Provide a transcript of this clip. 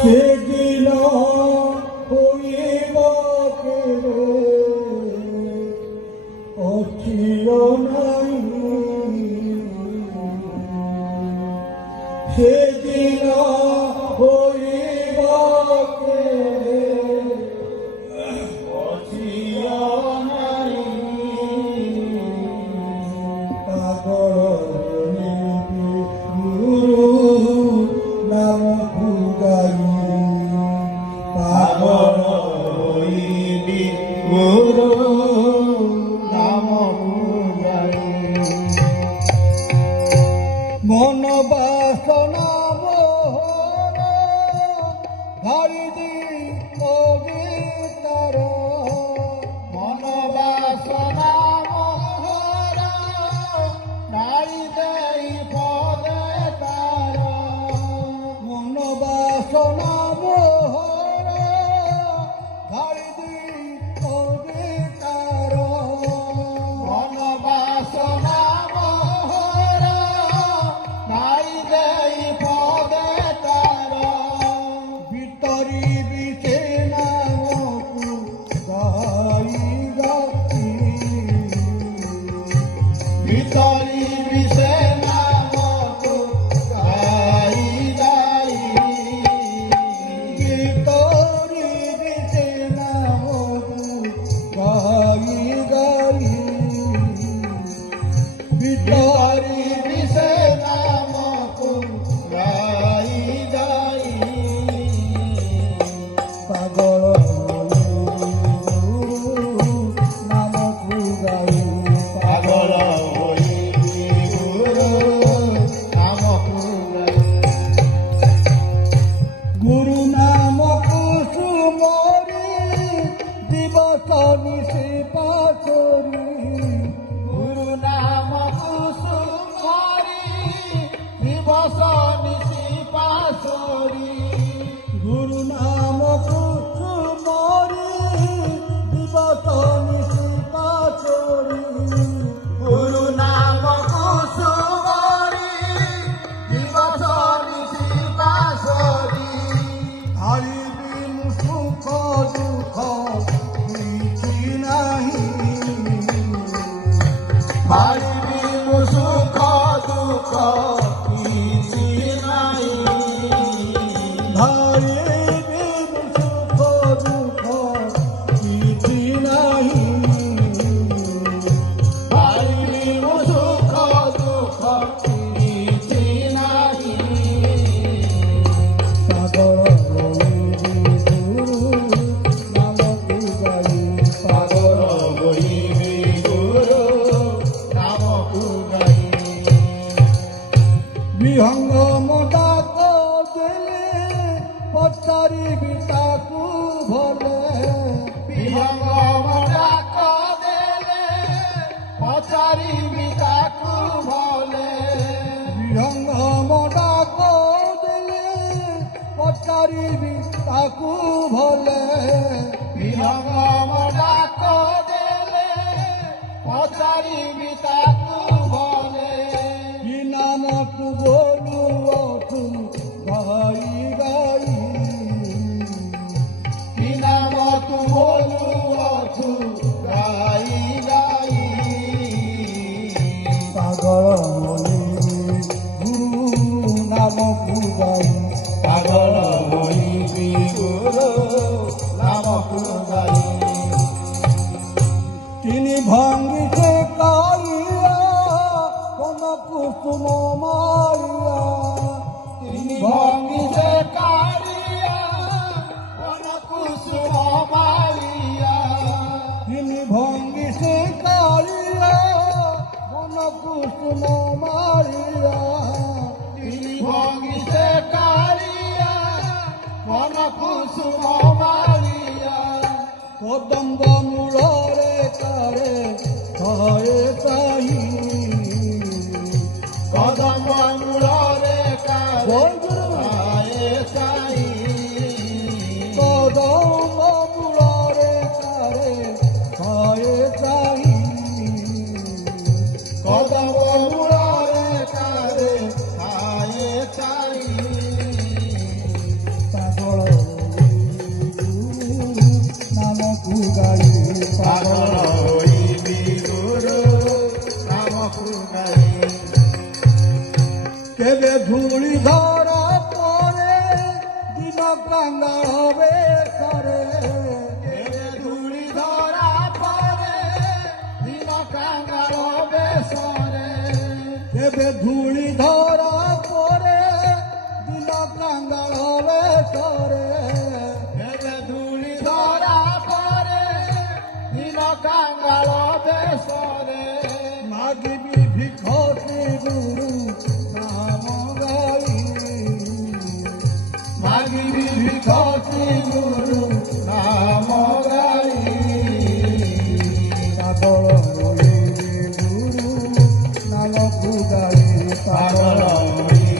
সেদিন হইবাকে অচির নাই, সেদিন হইবাকে অচির নাই। পাগল গুরু নাম গাই, পাগল হইবি গুরু নাম গাই। মন বাসনা মোহন ভারি দি কবি তার, মন বাসনা মোহন নারী দেই পদে তার, মন বাসনা মোহন ভারি দি কবি তার, মন বাসনা মোহন নারী দেই পদে তার। ভিতরি বিছে নামকু গাই গাই, ভিতরি বিছে নামকু গাই গাই, ভিতরি বিছে নামকু গাই গাই, ভিতরি বিছে নামকু গাই গাই। পাগল নামকু গাই, পাগল হইবি গুরু নামকু গাই। গুরু নামকু সুমরি দিবস নিশি পাচরি, গুরু নামকু সুমরি দিবস নিশি পাচরি, গুরু নামকু সুমরি দিবস নিশি পাচরি, গুরু নামকু সুমরি দিবস নিশি পাচরি। হারিবি সুখ দুঃখ কিছু নাহি, হারিবি সুখ দুঃখ কিছু নাই, হারিবি সুখ দুঃখ কিছু নাই, হারিবি সুখ দুঃখ কিছু নাই। পাগল হইবি গুরু নামকু গাই, পাগল হইবি গুরু নামকু গাই। বিহঙ্গ মদাক দেলে পচারিবি তাকু ভলে, বিহঙ্গ মদাক দেলে পচারিবি তাকু ভলে, বিহঙ্গ মদাক দেলে পচারিবি তাকু ভলে, বিহঙ্গ মদাক দেলে পচারিবি তাকু ভলে। কি নাম তু বলু অতু গাই গাই, কি নাম তু বলু অতু গাই গাই। পাগল হইবি গুরু নামকু গাই, পাগল হইবি গুরু নামকু গাই। তিনি ভাঙ্গিছে কালিয়া কোন কুসুম মারিয়া, তিনি ভাঙ্গিছে কালিয়া কোন কুসুম মারিয়া, তিনি ভাঙ্গিছে কালিয়া কোন কুসুম মারিয়া, তিনি ভাঙ্গিছে কালিয়া কোন কুসুম মারিয়া। কদম্ব মূলরে তারে ভয়ে চাহি, কদম্ব মূলরে তারে ভয়ে চাহি, কদম্ব মূলরে তারে ভয়ে চাহি, কদম্ব মূলরে ନାହିଁ। କେବେ ଧୂଳି ଧରା ପରେ ଦିନ କାଙ୍ଗାଳ ବେଶରେ କେବେ ଧୂଳି ଧରା ପରେ ଦିନ କାଙ୍ଗାଳ ବେଶରେ କେବେ ଧୂଳି ଧରା ପରେ ଦିନ କାଙ୍ଗାଳ ବେଶରେ କେବେ ଧୂଳି ଧରା ପରେ ଦିନ କାଙ୍ଗାଳ ବେଶରେ ମାଗିବି ଭିଖ ଶ୍ରୀ ଗୁରୁ ନାମ ଗାଇ ମାଗିବି ଭିଖ ଶ୍ରୀ ଗୁରୁ ନାମ ଗାଇ ପାଗଳ ହୋଇବି ଗୁରୁ ନାମକୁ ଗାଇ ପାଗଳ ହୋଇ